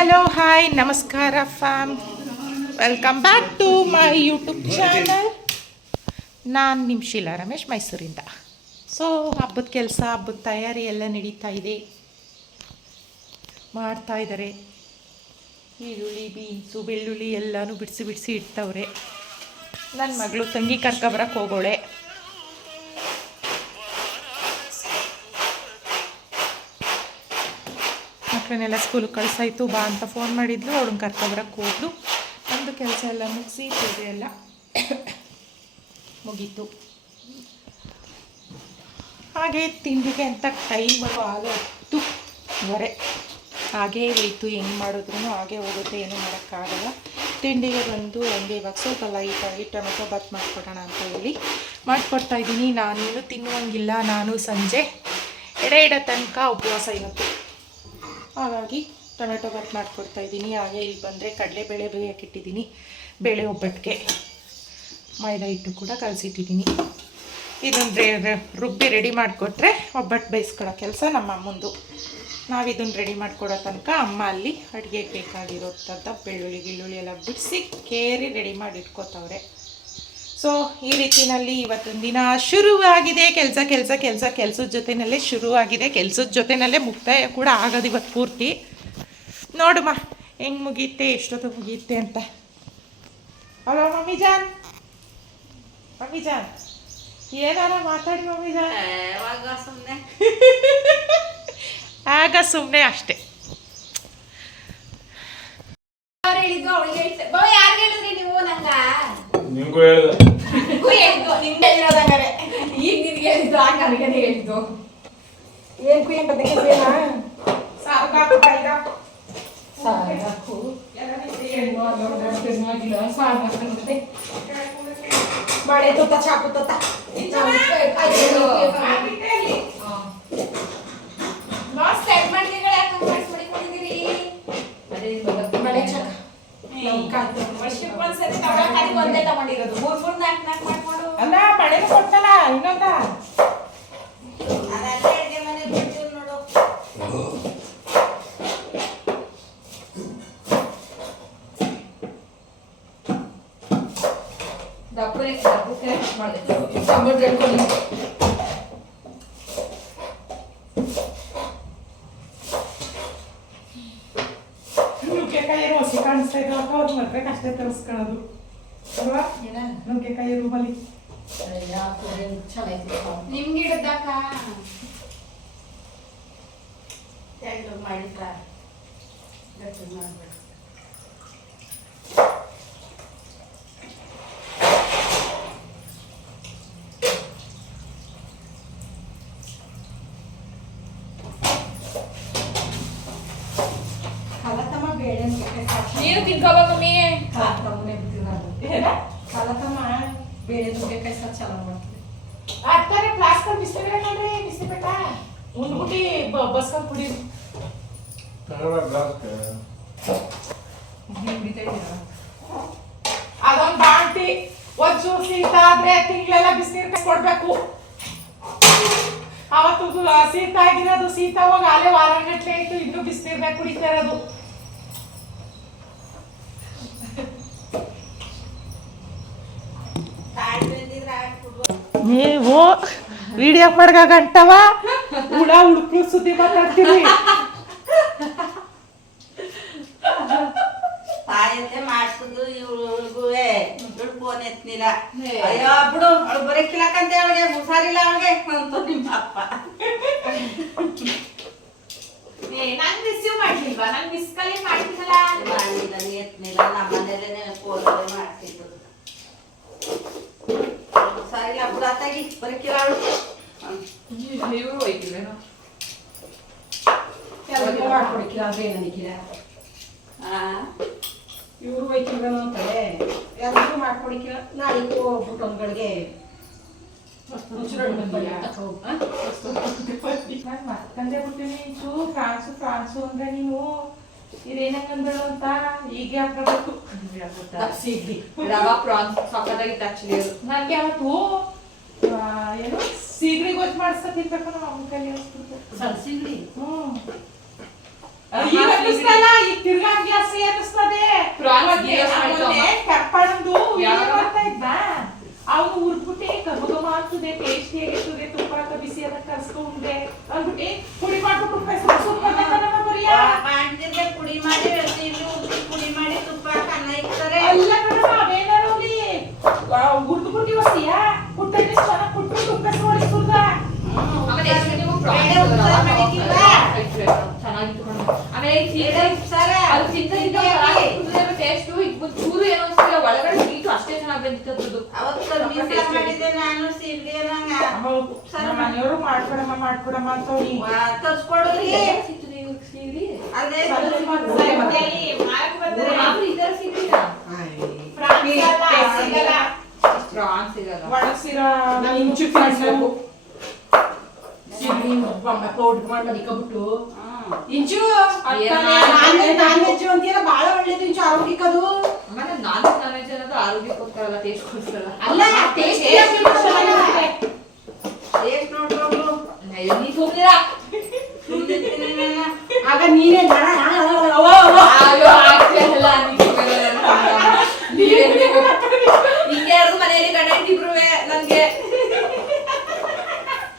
Hi ನಮಸ್ಕಾರ fam welcome back to my YouTube channel ನಾನು ನಿಮ್ಮ ಶೀಲಾ ರಮೇಶ್, ಮೈಸೂರಿಂದ. ಸೊ ಹಬ್ಬದ ಕೆಲಸ, ಹಬ್ಬದ ತಯಾರಿ ಎಲ್ಲ ನಡೀತಾ ಇದೆ. ಮಾಡ್ತಾ ಇದ್ದಾರೆ ಈರುಳ್ಳಿ, ಬೀನ್ಸು, ಬೆಳ್ಳುಳ್ಳಿ ಎಲ್ಲನೂ ಬಿಡಿಸಿ ಬಿಡಿಸಿ ಇಡ್ತವ್ರೆ. ನನ್ನ ಮಗಳು ತಂಗಿ ಕರ್ಕೊಬರಕ್ಕೆ ಹೋಗೋಳೆ. ಮಕ್ಕಳನ್ನೆಲ್ಲ ಸ್ಕೂಲಿಗೆ ಕಳಿಸಾಯ್ತು, ಬಾ ಅಂತ ಫೋನ್ ಮಾಡಿದ್ಲು, ಅವ್ಳನ್ನ ಕರ್ಕೊಬರಕ್ಕೆ ಹೋದ್ಲು. ಒಂದು ಕೆಲಸ ಎಲ್ಲ ಮುಗಿಸಿ, ಪೂಜೆ ಎಲ್ಲ ಮುಗೀತು. ಹಾಗೆ ತಿಂಡಿಗೆ ಅಂತ ಟೈಮ್ ಬರೋ ಆಗೋ ಹತ್ತುವರೆ. ಹಾಗೇ ಹೋಯ್ತು, ಹೆಂಗೆ ಮಾಡಿದ್ರು ಹಾಗೆ ಹೋಗುತ್ತೆ, ಏನೂ ಮಾಡೋಕ್ಕಾಗಲ್ಲ. ತಿಂಡಿಗೆ ಬಂದು ಹಂಗೆ ಇವಾಗ ಸ್ವಲ್ಪ ಲೈಟಾಗಿ ಟೊಮೆಟೊ ಬಾತ್ ಮಾಡಿಕೊಡೋಣ ಅಂತ ಹೇಳಿ ಮಾಡಿಕೊಡ್ತಾ ಇದ್ದೀನಿ. ನಾನೇನು ತಿನ್ನುವಂಗಿಲ್ಲ, ನಾನು ಸಂಜೆ ಎಡೆ ಇಡೋ ತನಕ ಉಪವಾಸ ಇವತ್ತು ಹಾಗಾಗಿ ಟೊಮೆಟೊ ಬಾತ್ ಮಾಡಿಕೊಡ್ತಾ ಇದ್ದೀನಿ. ಹಾಗೆ ಇಲ್ಲಿ ಬಂದರೆ ಕಡಲೆಬೇಳೆ ಬೇಯಕ್ಕಿಟ್ಟಿದ್ದೀನಿ ಬೇಳೆ ಒಬ್ಬಟ್ಟಿಗೆ ಮೈದಾ ಹಿಟ್ಟು ಕೂಡ ಕಲಸಿಟ್ಟಿದ್ದೀನಿ. ಇದನ್ನು ರುಬ್ಬಿ ರೆಡಿ ಮಾಡಿಕೊಟ್ರೆ ಒಬ್ಬಟ್ಟು ಬೇಯಿಸ್ಕೊಳ್ಳೋ ಕೆಲಸ ನಮ್ಮ ಅಮ್ಮಂದು. ನಾವಿದನ್ನು ರೆಡಿ ಮಾಡಿಕೊಡೋ ತನಕ ಅಮ್ಮ ಅಲ್ಲಿ ಅಡುಗೆಗೆ ಬೇಕಾಗಿರೋಂಥದ್ದು ಬೆಳ್ಳುಳ್ಳಿ, ಗಿಳ್ಳುಳ್ಳಿ ಎಲ್ಲ ಬಿಡಿಸಿ ಕೇರಿ ರೆಡಿ ಮಾಡಿ ಇಟ್ಕೋತವ್ರೆ. ಸೊ ಈ ರೀತಿಯಲ್ಲಿ ಇವತ್ತೊಂದು ದಿನ ಶುರುವಾಗಿದೆ. ಕೆಲಸ ಕೆಲಸ ಕೆಲಸ ಕೆಲಸದ ಜೊತೆನಲ್ಲೇ ಶುರುವಾಗಿದೆ. ಕೆಲಸದ ಜೊತೆಯಲ್ಲೇ ಮುಕ್ತಾಯ ಕೂಡ ಆಗೋದು ಇವತ್ತು ಪೂರ್ತಿ. ನೋಡಮ್ಮ ಹೆಂಗೆ ಮುಗಿಯುತ್ತೆ ಎಷ್ಟೊತ್ತು ಮುಗಿಯುತ್ತೆ ಅಂತ. ಅಲೋ ಮಮ್ಮಿ ಜಾನ್ ಮಮ್ಮಿ ಜಾನ್ ಏನಾರ ಮಾತಾಡಿ ಮಮ್ಮಿ ಜಾನ್ ಸುಮ್ಮನೆ ಆಗ ಸುಮ್ಮನೆ ಅಷ್ಟೇ. ಹೇಳಿದ್ರು ಅವಳಿಗೆ ಹೇಳ್ತೆ. ಬೋ ಯಾರು ಹೇಳಿದ್ರಿ ನೀವು? ನಂಗ? ನಿಮಗೂ ಹೇಳ್ದೆ. ನಿಮ್ಗೂ ಹೇಳಿದ್ದು ನಿಮ್ಗೆ ಹೇಳಿರೋದಂಗಾರೆ ಈಗ ನಿನ್ಗೆ ಹೇಳಿದ್ದು ಆಗ ನನಗೆ ಹೇಳಿದ್ದು ಕುಯ್ಯ ಬದಕ್ಕೆ ಸಾಕು ಹಾಕು ಕೈಗ ಸಾಕು ಬಳೆ ತುತ್ತ ಚಾಕು. ತುತ್ತ ಬಳೆ ಚಕ ವರ್ಷಕ್ಕೆ ಒಂದ್ಸರಿ ತಗೊಳಕ್ ಒಂದೇ ತಗೊಂಡಿರೋದು. ಮೂರ್ ಮೂರ್ ನಾಲ್ಕು ನಾಲ್ಕು ಮಾಡ್ಕೊಂಡು ಅಲ್ಲ ಬಳೆನೂ ಕೊಡ್ತಲ್ಲ ಇನ್ನೊಂದ ಅದೆಲ್ಲ ಅಡುಗೆ ಮನೆ ಬಿಡ್ತೀವಿ ನೋಡು ದಪ್ಪರೆ ದಪ್ಪಕ್ಕೆ ಮಾಡಿದೆ ಟೊಮೆಟೊ ಇಟ್ಕೊಂಡು ನುಗ್ಗೆಕಾಯಿ ರೋಸಿ ಅವ್ರ ಮದ್ವೆ ಅಷ್ಟೇ ತರಿಸ್ಕೊಳ್ಳೋದು. ಅಲ್ವಾ? ಏನ? ನುಗ್ಗೆಕಾಯಿ ರೂಮಲ್ಲಿ ನಿಮ್ಗೆ ಹಿಡ್ದಾಕ? ತೆಳ್ಳಗೆ ಮಾಡಿದ್ರ ಗಟ್ಟಿ ಮಾಡ್ಬೇಕು ಕಲತಮ್ಮ ಬೇಳೆ ನೀನು ತಿನ್ಕೋಬ ಮಮ್ಮಿ ಕಲತಮ್ಮನೆ ಬಿಟ್ಟಿರೋದು ಏನ ಕಲತಮ್ಮ ಬೇಳೆ ನುಗ್ಗೆಕಾಯಿ ಸಾರು ಚೆನ್ನಾಗಿ ಮಾಡ್ತದೆ ಅತ್ತಾರೆ ಪ್ಲಾಸ್ಕಲ್ ಬಿಸಿಬೇಡ ನೋಡ್ರಿ ಬಿಸಿಬೇಡ ಉಂಡ್ಬಿಟ್ಟು ಬಸ್ಕಲ್ ಕುಡಿ. ತಗೊಳ್ಳಿ ಗ್ಲಾಸ್ಗೆ. ಅದೊಂದು ಬಾಂಟಿ ಒಜ್ಜೂ ಶೀತ ಆದ್ರೆ ತಿಂಗಳೆಲ್ಲ ಬಿಸಿನೀರು ಕೊಡ್ಬೇಕು. ಅವತ್ತು ಶೀತ ಆಗಿರೋದು ಶೀತ ಹೋಗಿ ಅಲ್ಲೇ ವಾರ ಗಟ್ಲೆ ಇತ್ತು ಇನ್ನೂ ಬೇಕು ಕುಡಿತಾ ಇರೋದು ಕಾಳು ಬೆಂದಿದ್ರೆ ಹಾಕ್ಬಿಡ್ಬೋದು ನೀವು ವಿಡಿಯೋ ಮಾಡ್ಗ ಗಂಟವ? ಹುಳ ಹುಡುಕ್ರು ಸುದ್ದಿ ಮಾತಾಡ್ತೀವಿ ತಾಯಂತೆ ಮಾಡ್ತಿದ್ದು ಇವಳಿಗುವೆ. ಇವಳು ಫೋನ್ ಎತ್ತಲಿಲ್ಲ ಅಯ್ಯೋ ಬಿಡು ಅವಳು ಬರಕ್ಕಿಲ್ಲಕ್ಕಂತೆ ಅವಳಿಗೆ ಹುಷಾರಿಲ್ಲ ಅವಳಿಗೆ ಅಂತ ನಿಮ್ಮ ಅಪ್ಪ ನಂಗೆ ರಿಸೀವ್ ಮಾಡ್ಲಿಲ್ವಾ? ನಂಗೆ ಮಿಸ್ ಕಾಲೇ ಮಾಡ್ತೀನಲ್ಲ ಮಾಡಿಲ್ಲ ನೀ ಎತ್ತಲಿಲ್ಲ ನಮ್ಮ ಮನೇಲೇನೆ ಫೋನ್ ಮಾಡ್ತಿದ್ದು. ಹುಷಾರಿಲ್ಲ ಬಿಡು ಅತ್ತಾಗಿ ಬರಕ್ಕಿಲ್ಲ ಅವಳು ಇವರು ಕೆಲವು ಮಾಡ್ಕೊಡಕ್ಕಿಲ್ಲ ಅಂದ್ರೆ ನನಗಿಲ್ಲ ಇವ್ರು ಹೋಯ್ತಿಲ್ವೇನೋ ಅಂತಾರೆ ಎಲ್ಲರೂ ಮಾಡ್ಕೊಡಕ್ಕಿಲ್ಲ ನಾಳೆಗೂ ಹೋಗ್ಬಿಟ್ಟು ಒಂದ್ಗಳಿಗೆ ಬಿಟ್ಟಿನಿ ಚೂ ಫ್ರಾನ್ಸು ಫ್ರಾನ್ಸು ಅಂದ್ರೆ ನೀನು ಇದೇನಂಗಂದಳು ಅಂತ? ಈಗ ಹಾಕೋಬೇಕು ಸಿಗ್ಲಿ. ರವಾ ಪ್ರಾನ್ಸ್ ಸಕ್ಕತ್ತಾಗಿತ್ತು ಆಕ್ಚುಲಿ ಅದು. ನನಗೆ ಅವತ್ತು ಏನು? ಸೀಗಡಿ ಗೊಜ್ಜು ಮಾಡಿಸ್ತಾ ತಿನ್ಬೇಕು ನಮ್ಮ ಅಮ್ಮನ ಕೈಲಿ ಹ್ಮ್. ಈಗ ತಿರ್ಗಾ ಗ್ಯಾಸ್ ಹಸಿ ಅನ್ನಿಸ್ತದೆ Prawns ಮೊನ್ನೆ- use ಮಾಡ್ಕೊ ಮೊನ್ನೆ ಪೆಪ್ಪಣ್ಣಂದು video ಯಾವಾಗ? ಮಾಡ್ತಾ ಇದ್ದ ಅವನು ಉರ್ಬಿಟ್ಟೆ ಘಮ ಘಮ ಆಗ್ತದೆ ಟೇಸ್ಟಿ ಆಗಿರ್ತದೆ ತುಪ್ಪ ಹಾಕ ಬಿಸಿ ಅದಕ್ಕೆ ಕರ್ಸ್ಕೊಂಡೆ ಅಂದ್ಬಿಟ್ಟು ಪುಡಿ ಮಾಡ್ಬಿಟ್ಟು ಉಪ್ಪು ಹೆಸ್ರು ಸುತ್ತ ನಮ್ಮ ಬರಿಯ ಬಾಂಡ್ಲಿಗೆ ಪುಡಿ ಮಾಡಿ ಇಲ್ಲಿ ಉಪ್ಪು ಪುಡಿ ಮಾಡಿ ತುಪ್ಪ ಹಾಕಿ ಅನ್ನ ಇಕ್ತಾರೆ ಅಲ್ಲ ಕಣಮ್ಮ ಅವೇನಾರು ಅಲ್ಲಿ ಉರ್ದ್ಬಿಟ್ಟು ವಸಿಯ ಕುಟ್ಟಲ್ಲಿ ಚೆನ್ನಾಗಿ ಕುಟ್ಬಿಟ್ಟು ಉಪ್ಪು ಹೆಸ್ರು ಹೊಡಿ ಸುರ್ದ ಆಮೇಲೆ ಎಷ್ಟು ನೀವು ಬೇಳೆ prawns ಉಪ್ಸಾರು ಮಾಡಿಕ್ಕಿಲ್ವಾ? ಚೆನ್ನಾಗಿತ್ತು ಕಣೋ. ಆಮೇಲೆ ಈ ಬೇಳೆ ಸೀರೆ ಉಪ್ಸಾರ? ಅದು ತಿಂತ ತಿಂತ ಟೇಸ್ಟ್ ಈಗ ಚೂರು ಏನೋ ಅನ್ಸ್ತಿಲ್ಲ ಒಳಗಡೆ ಸ್ವೀಟು ಅಷ್ಟೇ ಚೆನ್ನಾಗಿ ಬಂದಿತ್ತು ಅವತ್ತು ಮೀಸೆ ಮಾಡಿದ್ದೆ ನಾನು ಸೀಲ್ಗೆ ನಮ್ಮ ಮನೆಯವರು ಮಾಡ್ಕೊಡಮ್ಮ ಮಾಡ್ಕೊಡಮ್ಮ ಅಂತ ತರ್ಸ್ಕೊಡ್ರಿ ಅದೇ ಒಣಗಿಸಿರೋ ಪೌಡರ್. ಇಂಚು ನಾನ್ ವೆಜ್ ಅಂತೀರ ಬಹಳ ಒಳ್ಳೇದು ಇಂಚು ಆರೋಗ್ಯಕ್ಕದು ಆಮೇಲೆ ನಾನ್ ನಾನ್ ವೆಜ್ ಅನ್ನೋದು ಆರೋಗ್ಯಕ್ಕೋಸ್ಕರ ಅಲ್ಲ ಟೇಸ್ಟ್ಗೋಸ್ಕರ ಅಲ್ಲ ಟೇಸ್ಟ್ ನೋಡ್ಕೊಂಡು ನೀ. ಆಗ ನೀನೇ ನಡ ಅಯ್ಯೋ ಆಗ್ತಿಲ್ಲ ಹಿಂಗೆ ಯಾರ್ದು ಮನೆಯಲ್ಲಿ ಗಂಡ ಇಬ್ರುವೆ ನನ್ಗೆ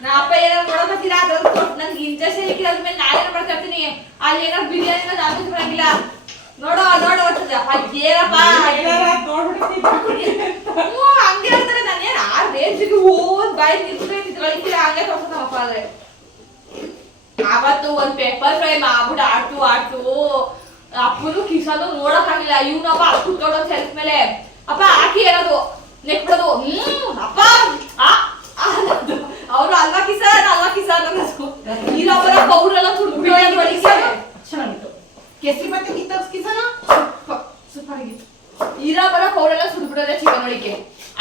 ನಾ ಅಪ್ಪ ಏನಾರು ನೋಡಕತ್ತೀರ ಅದ್ರಲ್ಲಿ ಕೊಟ್ಟು ನನ್ಗೆ ಇಂಟ್ರೆಸ್ಟ್ ಇರಲಿಕ್ಕೆ ಅದ್ರ ಮೇಲೆ ನಾನೇನು ಮಾಡ್ಕೊಳ್ತೀನಿ ಅಲ್ಲಿ ಏನಾರು ಬಿರಿಯಾನಿ ನಾನ್ ವೆಜ್ ಬರಂಗಿಲ್ಲ ನೋಡೋ ನೋಡೋ ಅಂತದ ಏನಪ್ಪ ಹ್ಞೂ, ಹಂಗೆ ಹೇಳ್ತಾರೆ ನಾನು ಏನು ಆ ರೇಂಜಿಗೆ ಹೋದ್ ಬಾಯಿ ನಿಂತ್ಕೊಳಿಕ್ಕಿಲ್ಲ ಹಂಗೆ ತೋರ್ಸೋದು ಅಂದ್ರೆ ಅವತ್ತು ಒಂದ್ ಪೇಪರ್ ಫ್ರೈ ಮಾಡ್ಬಿಟ್ಟು ಆಟು ಆಟು ಅಪ್ಪನು ಕಿಸನು ನೋಡಕ್ಕಾಗಿಲ್ಲ. ಇವ್ನಪ್ಪ ಕುತ್ಕೊಂಡು ಸೆಲ್ಫ್ ಮೇಲೆ, ಅಪ್ಪ, ಹಾಕಿ ಇರೋದು ನೆಕ್ಬಿಡೋದು, ಹ್ಮ್, ಅಪ್ಪ, ಆ ಅವ್ರು ಅಲ್ವಾ ಕಿಸಾ ಅಲ್ವಾ ಕಿಸಾ ಅನ್ನೋದು. ನೀರೊಬ್ಬರ ಅವರ ಎಲ್ಲ ತುಡ್ಬಿಟ್ಟು ಚೆನ್ನಾಗಿತ್ತು. ಕೆಸರಿ ಮತ್ತೆ ಕಿಸನ? ಸೂಪರ್ ಆಗಿತ್ತು. ಈರಾ ಬರೋ ಎಲ್ಲ ಸುಡ್ಬಿಡೋದೆ ಚಿಕನ್ ಒಳಗೆ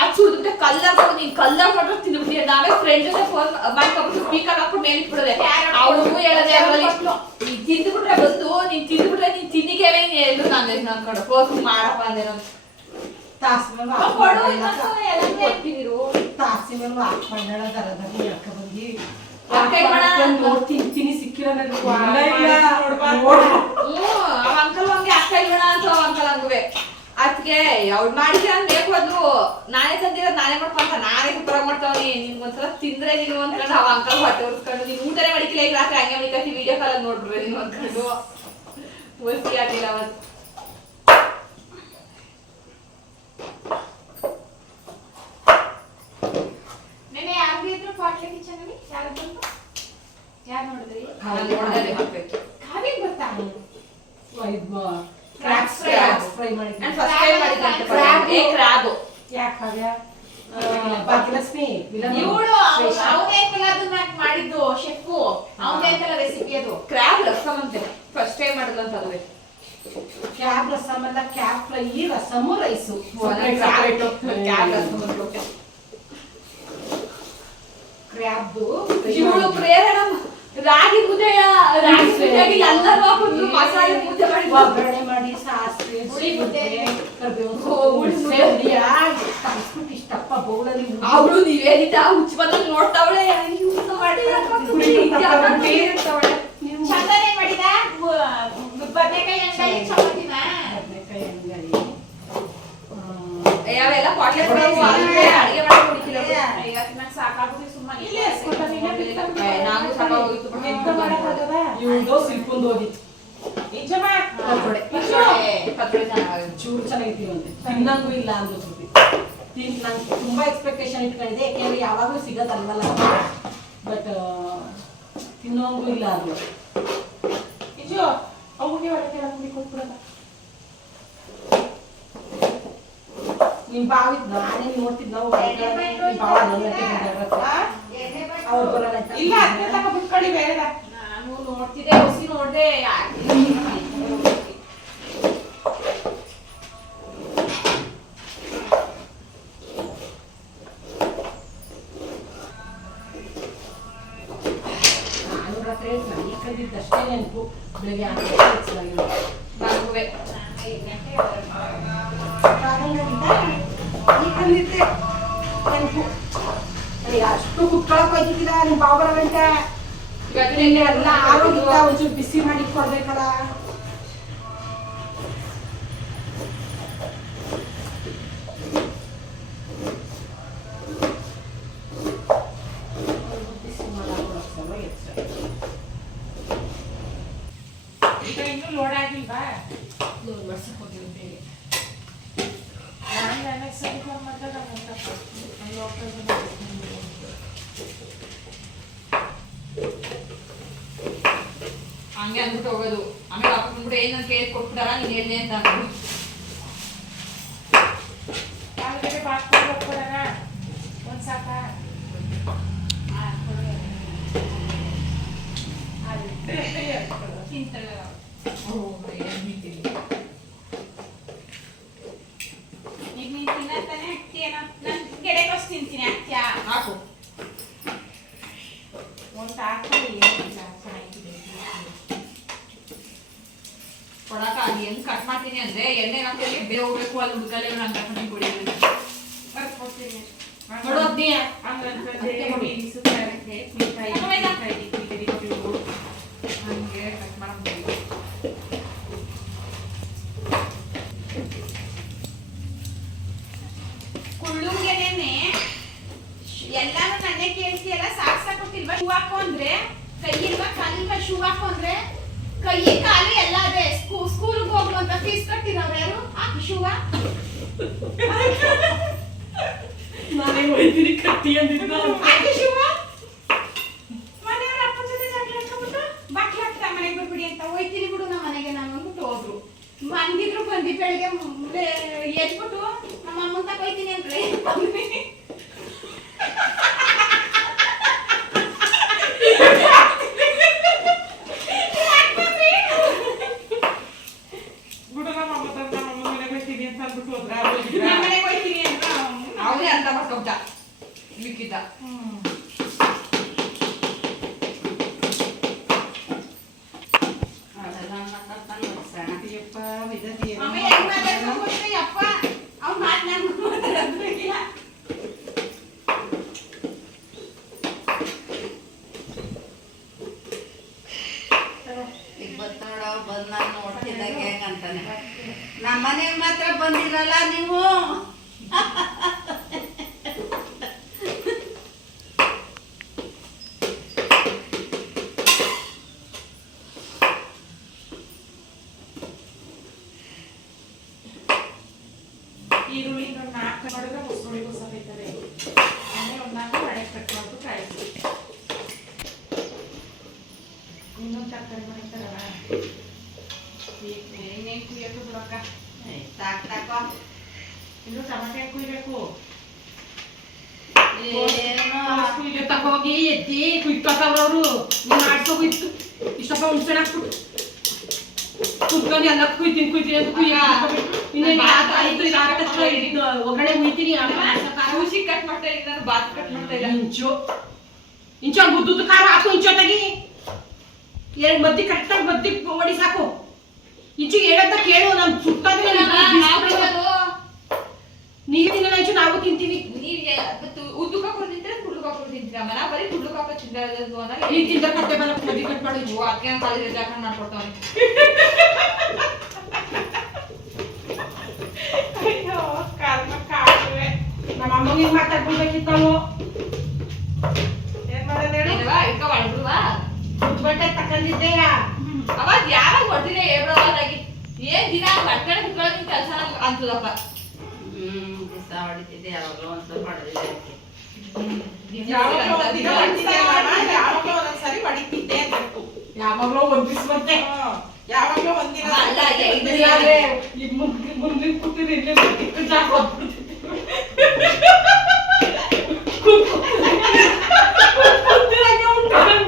ಅದು ಸುಡ್ಬಿಟ್ಟು ಕಲ್ಲರ್ ಕೊಡು ನೀನ್ ಕಲ್ಲರ್ ಕೊಟ್ಟು ತಿಂದ್ಬಿಟ್ಟಿಯ ನಾವೇ ಫ್ರೆಂಡ್ ಜೊತೆ ಫೋನ್ ಮಾಡ್ಕೊಬಿಟ್ಟು ಸ್ಪೀಕರ್ ಹಾಕ್ಬಿಟ್ಟು ಮೇಲೆ ಇಟ್ಬಿಡೋದೆ. ಅವ್ರಿಗೂ ಹೇಳದೆ ನೀನ್ ತಿಂದ್ಬಿಟ್ರೆ ಬಂದು ನೀನ್ ತಿಂದ್ಬಿಟ್ರೆ ನೀನ್ ತಿನ್ನಿಗೆ ಎಲ್ಲೂ ನಾನ್ ನಾನು ಅನ್ಕೊಂಡು ಫೋನ್ ಮಾಡಪ್ಪ ಅಂದೆ ನಾನು. ತಾಸಿ ಕೊಡು ಇನ್ನೊಂದ್ಸಲ ಎಲ್ಲಾನು ತಾಸಿ ಮೇಲೆ ಹಾಕೊಂಡ ದರದಲ್ಲಿ ಹೇಳ್ಕ ಬಂದಿ ಯಾಕೆ ಇದ್ ಮಾಡ? ನೋಡಿ ತಿಂತೀನಿ ಸಿಕ್ಕಿಲ್ಲ ಅವ ಅಂಕಲ್ ಹಂಗೆ ಅಕ್ಕ ಇಲ್ವಣ ಅಂತ ಅವ ಅಂಕಲ್ ಹಂಗುವೆ. ಅದಕ್ಕೆ ಅವ್ಳು ಮಾಡಿದ್ರೆ ಅಂತ ಬೇಕು ಅದು. ನಾನೇ ತಂದಿರೋದು ನಾನೇ ಮಾಡ್ಕೊಂತ ನಾನೇ ಸೂಪರ್ ಮಾಡ್ತಾವನಿ. ನಿನ್ ಒಂದ್ಸಲ ತಿಂದ್ರೆ ನೀನು ಅನ್ಕೊಂಡು ಅವ ಅಂಕಲ್ ಹೊಟ್ಟೆ ಉರ್ಸ್ಕೊಂಡು ನೀನು ಊಟನೇ ಮಡಿಕಿಲ್ಲ ಈಗ ರಾತ್ರಿ ಹಂಗೆ ಮಡಿಕತ್ತಿ ವಿಡಿಯೋ ಕಾಲಲ್ಲಿ ನೋಡ್ಬಿಡ್ರಿ ನೀನು ಅನ್ಕೊಂಡು ಒಸಿ ಆಗಿಲ್ಲ ಅವತ್ತು ನೆನೆ ಯಾರು ಇದ್ರು ಪಾಟ್ಲೆ ಕಿಚನ್ ಅಲ್ಲಿ ಯಾರು ಬಂತು ಯಾರು ನೋಡಿದ್ರಿ? ನೋಡ್ದೆ ಹಾಕ್ಬೇಕು ಕಾವಿ ಕ್ರಾಬ್ಸ್. ಫ್ರೈ ಮಾಡಿ ನಾನು ಫಸ್ಟ್ ಟೈಮ್ ಮಾಡಿದ್ದೆ ಏ ಕ್ರಾಬ್ ಯಾಕೆ ಭಾಗ್ಯಲಕ್ಷ್ಮಿ ಇವಳು ಅವನೇ ಅದನ್ನ ಮಾಡಿದ್ದು ಶೆಫು. ಅವನೇ ರೆಸಿಪಿ ಅದು ಕ್ರಾಬ್ ರಸಮ್ ಅಂತೆ. ಫಸ್ಟ್ ಟೈಮ್ ಕ್ಯಾಬ್ ರಸಮ್ ಅಲ್ಲ crab fry rasam rice rasam ಕ್ರ್ಯಾಬ್ದು ಇವಳು ಪ್ರೇರಣ ರಾಗಿ ಮುದ್ದೆ ರಾಗಿ ಮುದ್ದೆಗೆ ಎಲ್ಲರೂ ಹಾಕೊಂಡು ಮಸಾಲೆ ಮುದ್ದೆ ಮಾಡಿದ್ರು ಒಗ್ಗರಣೆ ಮಾಡಿ ಸಾಸಿವೆ ಹುಳಿ ಮುದ್ದೆ. ಕಲಿಸ್ಬಿಟ್ಟು ಇಷ್ಟಪ್ಪ ಬೌಲಲ್ಲಿ ಅವಳು ನಿವೇದಿತ ಹುಚ್ಚ ಬಂದಾಗ ನೋಡ್ತಾವಳೆ ಮಾಡಿ ಚಂದನೆ ಮಾಡಿದ? ಬದನೆಕಾಯಿ ಅಂಗಡಿ ಚಪಾತಿನ? ಬದನೆಕಾಯಿ ಅಂಗಡಿ. ಯಾವೆಲ್ಲ ಪಾಟ್ಲೆ ಅಡಿಗೆ ಮಾಡಿ ಕುಡಿಕಿಲ್ಲ ಸಾಕಾಗುತ್ತೆ ಸುಮ್ಮನೆ ಇಲ್ಲೇ ಎಸ್ಕೊತ ನೀನೇ ಬಟ್ ಎಂತ? ಇವ್ದು ಸಿಕ್ಕೊಂಡು ಹೋಗಿತ್ತು. ಪತ್ರೊಡೆ ಚೆನ್ನಾಗಿದೆ ಚೂರು ತಿನ್ನಂಗೂ ಇಲ್ಲ ತಿನ್ ನಂಗೆ ತುಂಬಾ ಎಕ್ಸ್ಪೆಕ್ಟೇಷನ್ ಇಟ್ಕೊಂಡಿದ್ದೆ ಯಾಕೆಂದ್ರೆ ಯಾವಾಗಲೂ ಸಿಗತ್ತಲ್ವಲ್ಲ ಬಟ್ ತಿನ್ನೋಂಗೂ ಇಲ್ಲ ಅದು ನಿಜ ಕೊಟ್ಬಿಡಲ್ಲ ನಿಮ್ ಬಾವಿದ್ ನಾನೇ ನೋಡ್ತಿದ್ ನಾವು. ಇಲ್ಲ ಅದನ್ನೇ ತಕ ಬಿಟ್ಕೊಳ್ಳಿ ಬೇರೆದ. ನಾನು ನೋಡ್ತಿದ್ದೆ ಹೊಸಿ ನೋಡ್ದೆ ಯಾಕೆ ನಾನು ರಾತ್ರಿ ಮನೆ ಕಂದಿದ್ದಷ್ಟೇ ನೆನಪು. ಬೆಳಗ್ಗೆ ಗಂಟ ಎಲ್ಲ ಆರೋಗ್ಯ ಒಂಚೂರು ಬಿಸಿ ಮಾಡಿ ಕೊಡ್ಬೇಕಲ್ಲ ಲೋಡ್ ಆಗಿಲ್ವಾ ಲೋನ್ ಮಾಡ್ಸಕ್ ಹೋಗಿರೋದು ಬೇರೆ ನಾನು ನನ್ನ ಸರಿ ಫೋನ್ ಮಾಡಿದಾಗ ನಮ್ಮ ಲೋಕಲ್ ಹಂಗೆ ಅಂದ್ಬಿಟ್ಟು ಹೋಗೋದು ಆಮೇಲೆ ವಾಪಸ್ ಬಂದ್ಬಿಟ್ಟು ಏನ್ ನನ್ ಕೇಳಿ ಕೊಟ್ಬಿಟ್ಟಾರ ನೀನ್ ಹೇಳಿ ಅಂತ ಅಂದ್ಬಿಟ್ಟು ಆಲ್ರೆಡಿ ಬಾಕ್ಕೊಂಡು ಹೋಗ್ಕೊಡೋಣ ಒಂದು ಸಾಕ. ತಿಂತಾಳೆ ಅವ್ಳು. ಓ, ಏನ್ ತಿಂತೀನಿ. ಈಗ ನೀನು ತಿನ್ನತ್ತಾನೆ ಹಾಕ್ತೀಯೇನೋ ನಾನು ಗೆಳೆಗೋಸ್ ತಿಂತೀನಿ ಹಾಕ್ತೀಯಾ ಹಾಕು ಒಂದು ಹಾಕೊಳ್ಳಿ ಏನಿಲ್ಲ ಚೆನ್ನಾಗಿದೆ ಕೊಡಕ ಅದು ಹೆಂಗ್ ಕಟ್ ಮಾಡ್ತೀನಿ ಅಂದ್ರೆ ಎಣ್ಣೆ ಹಾಕಿ ಬೇರೆ ಹೋಗ್ಬೇಕು ಅಲ್ಲಿ ಹುಡ್ಕಲ್ಲೇ ನಾನು ಕಟ್ ಮಾಡಿ ಕೊಡಿ ಬರ್ಕೊಡ್ತೀನಿ ನೋಡು ಅದ್ನೇ. ಹಂಗಂತಂದ್ರೆ ಬೀನ್ಸು ಕ್ಯಾರೆಟ್ ಕುಯ್ತಾಯಿ ಕುಯ್ತಾಯಿ ಕುಯ್ತಾಯಿ ಹಂಗೆ ಕಟ್ ಮಾಡ್ಬೇಕು ಕುಳ್ಳುಂಗೆನೇನೆ ಎಲ್ಲಾನು ನನ್ನೇ ಕೇಳ್ತಿಯಲ್ಲ ಸಾಕ್ ಸಾಕೊಟ್ಟಿಲ್ವಾ ಶೂ ಹಾಕು ಅಂದ್ರೆ ಕೈ ಇಲ್ವಾ ಕಾಲಿಲ್ವಾ ಶೂ ಹಾಕು ಅಂದ್ರೆ ಕೈ ಕಾಲು ಎಲ್ಲ ಅದೇ ಸ್ಕೂಲ್ಗೆ ಹೋಗ್ಲು ಅಂತ ಫೀಸ್ ಕಟ್ಟಿರೋರು ಯಾರು ಹಾಕಿ ಶೂವ ನಾನೇ ಹೋಯ್ತೀನಿ ಕಟ್ಟಿ ಅಂದಿದ್ದು ಹಾಕಿ ಶೂವ ಮನೆಯವ್ರ ಅಪ್ಪನ ಜೊತೆ ಜಗಳ ಇಟ್ಕೊಂಡ್ಬಿಟ್ಟು ಬಾಕ್ಲ ಹಾಕ್ತಾ ಮನೆಗೆ ಬರ್ಬಿಡಿ ಅಂತ ಹೋಯ್ತೀನಿ ಬಿಡು ನಮ್ಮ ಮನೆಗೆ ನಾನು ಅಂದ್ಬಿಟ್ಟು ಹೋದ್ರು ಬಂದಿದ್ರು ಬಂದಿ ಬೆಳಿಗ್ಗೆ ಎದ್ಬಿಟ್ಟು ನಮ್ಮ ಅಮ್ಮನ ತಕ ಹೋಯ್ತೀನಿ ಅಂದ್ರೆ ಬಿಡು ನಮ್ಮ ಅಮ್ಮ ತಂದ ನಮ್ಮ ಅಮ್ಮ ಮನೆಗೆ ಹೋಗ್ತೀನಿ ಅಂತ ಅಂದ್ಬಿಟ್ಟು ಹೋದ್ರ ನಮ್ಮ ಮನೆಗೆ ಹೋಯ್ತೀನಿ ಅಂತ ಅವನೇ ಅಂತ ಮಾಡ್ಕೊಂತ ಮಿಕ್ಕಿದ್ದ ಅದೆಲ್ಲ ಅನ್ನಕ್ಕಂತಾನೆ ಸಣ್ಣ. ಅಯ್ಯಪ್ಪ ವಿಧಿ ಅಮ್ಮ ಹೆಂಗ್ ಮಾತಾಡ್ಕೊಂಡ್ ಕೂತ್ರೆ ಯಪ್ಪ ಅವ್ನ್ ಮಾತ್ನಾಡ್ಬಿಟ್ಟು ಮಾತಾಡೋದು ಇಲ್ಲ. ಈಗ ಬರ್ತಾಳ ಬಂದ್ ನಾನು ನೋಡ್ತಿದ್ದಾಗ ಹೆಂಗಂತಾನೆ ನಮ್ಮ ಮನೆಗೆ ಮಾತ್ರ ಬಂದಿರಲ್ಲ ನೀವು ಈರುಳ್ಳಿ ಇನ್ನೊಂದು ನಾಲ್ಕು ಮಾಡಿದ್ರೆ ಮುಸ್ಕೊಂಡಿಗೂ ಸಮೇತದೆ ಆಮೇಲೆ ಒಂದು ನಾಲ್ಕು ಹಳೆ ಕಟ್ ಮಾಡ್ಬಿಟ್ಟು ಕಾಯಿಸಿ ಇನ್ನೊಂದು ತರಕಾರಿ ಮಾಡಿರ್ತಾರಲ್ಲ ಏನೇನು ಕುಯ್ಯಕ್ಕೆ ಬಿಡಕ್ಕ ಏ, ಸಾಕ್ ಸಾಕೋ ಕುಯ್ಬೇಕು ತಗೋಗಿ ಎತ್ತಿ ಕುಯ್ಕೊತಾವ್ರವ್ರು ನೀನ್ ಆಡ್ಸೋಗು ಇತ್ತು ಇಷ್ಟಪ್ಪ ಹುಣ್ಸೆಣ್ಣ ಹಾಕ್ಬಿಟ್ಟು ಕುತ್ಕೊಂಡು ಎಲ್ಲ ಕುಯ್ತೀನಿ ಕುಯ್ತೀನಿ ಅಂತ ಕುಯ್ಯ ಒಗ್ಗರಣೆ ಕುಯ್ತೀನಿ ಖುಷಿ ಕಟ್ ಮಾಡ್ತಾ ಇಲ್ಲ ನಾನು ಬಾತ್ ಕಟ್ ಮಾಡ್ತಾ ಇಲ್ಲ ಇಂಚು ಇಂಚು ಬುದ್ದು ಖಾರ ಹಾಕು ಇಂಚು ತೆಗಿ ಎರಡು ಮದ್ದಿ ಕರೆಕ್ಟಾಗಿ ಮದ್ದಿ ಹೊಡಿ ಸಾಕು ಇಂಚು ಹೇಳಂತ ಕೇಳು ನಾನು ಸುತ್ತಾದ್ರೆ ನೀರು ತಿನ್ನಲ್ಲ ಇಂಚು ನಾವು ತಿಂತೀವಿ. ನೀವ್ ತಿಂತೀರ ಕುಡ್ಲು ಹಾಕೊಂಡು ತಿಂತೀರ ಮನ ಬರೀ ಕುಡ್ಲು ಹಾಕೊಂಡು ತಿಂತಾರದು ಅಂದಾಗ ನೀರು ತಿಂದ ಕಟ್ಟೆ ಬರ ಮದ್ದಿ ಕಟ್ ಮಾಡಿ. ಜೋ ಅದಕ್ಕೆ ಕಾಲಿ ರಜೆ ಹಾಕೊಂಡು ಮಾಡ್ಕೊಡ್ತಾವ್ನಿ. ಅಯ್ಯೋ ಕರ್ಮ ಕಾಡುವೆ. ನಮ್ಮ ಅಮ್ಮಂಗೆ ಮಾತಾಡ್ಬಿಡ್ಬೇಕಿತ್ತು ನಾವು ಏನ್ ಮಾಡೋದು ದುಡ್ಡು ಬಟ್ಟೆ ತಕೊಂಡಿದ್ದೆಯ ಅವಾಗ ಯಾವಾಗ ಏಬ್ರವಾದಾಗಿ ಏನ್ ದಿನ? ಬಟ್ಟೆ ಕುತ್ಕೊಳ್ಳೋದು ಕೆಲಸ ಅಂತದಪ್ಪ ಹ್ಮ್ ದಿವಸ ಹೊಡಿತಿದ್ದೆ ಯಾವಾಗಲೂ ಒಂದ್ ಸ್ವಲ್ಪ ಹೊಡೆದಿದ್ದೆ ಅಮ್ಮ, ಯಾವಾಗ್ಲೋ ಒಂದೊಂದ್ಸರಿ ಹೊಡಿತಿದ್ದೆ ಅಂದ್ಬೇಕು. ಯಾವಾಗಲೂ ಒಂದ್ ದಿವ್ಸ ಮತ್ತೆ. ಯಾವಾಗ್ಲೋ ಒಂದಿನ ಅಲ್ಲ, ಐದು ಇಲ್ಲಾಂದ್ರೆ ಈಗ ಮುಂದೆ ಮುಂದೆ ಕೂತಿದ್ರೆ ಇಲ್ಲೇ ಬರ್ತಿತ್ತು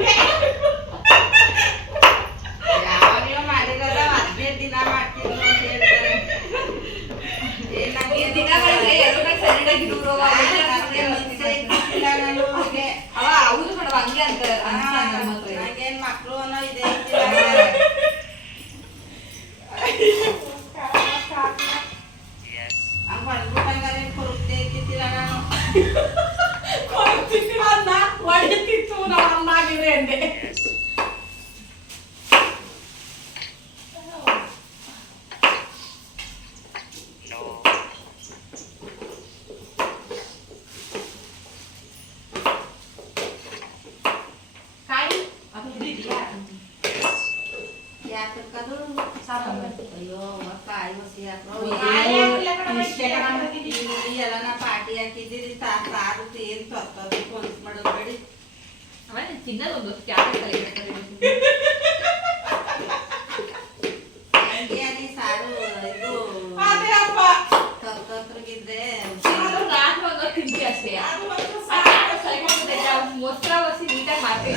对，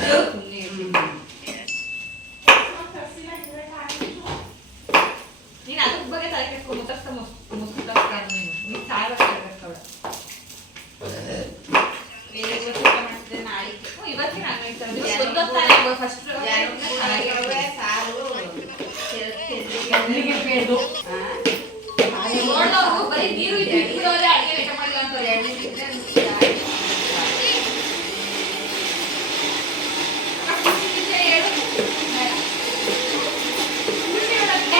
嗯。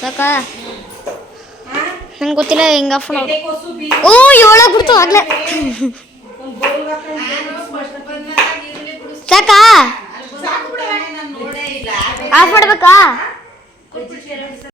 ಸಾಕ? ನಂಗೆ ಗೊತ್ತಿಲ್ಲ ಹೆಂಗ ಓ ಏಳಾಗ ಬಿಡ್ತು ಆಗ್ಲೇ. ಸಾಕಾ? ಆಫ್ ಮಾಡ್ಬೇಕಾ?